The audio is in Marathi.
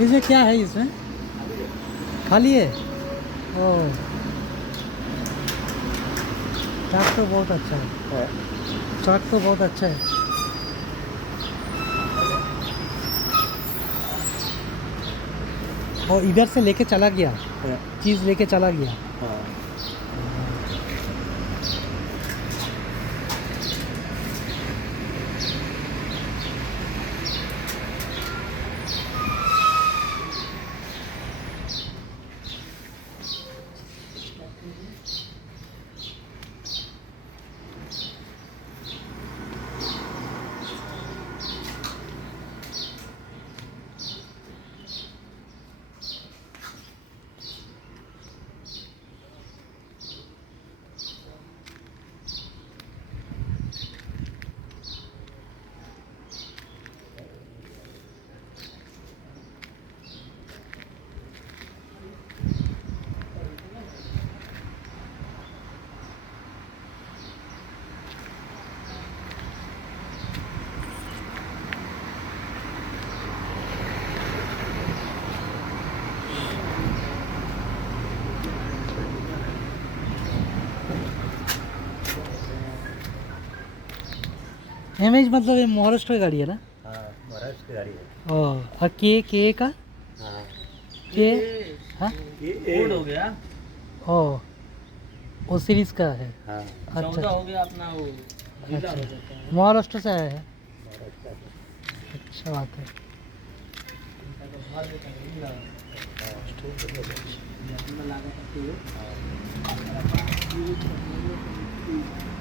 इसमें क्या है इसमें? खाली है। ओह, चाट तो बहुत अच्छा है। चाट तो बहुत अच्छा है। और इधर से लेके चला गया, चीज़ लेके चला गया। एमएच मतलब ये महाराष्ट्र की गाड़ी है ना? हाँ, महाराष्ट्र की गाड़ी है। ओह, और के का हाँ, के? हाँ, ये ओल्ड हो गया। ओह, वो सीरीज का है। हाँ, अच्छा 14 हो गया अपना वो गीला हो अच्छा, जाता है। महाराष्ट्र से आया है। महाराष्ट्र का। अच्छा बात है। इनका तो भर देता है, गीला हो जाता हाँ, स्टोव पे लगा है। है। अपना लागत है। हाँ।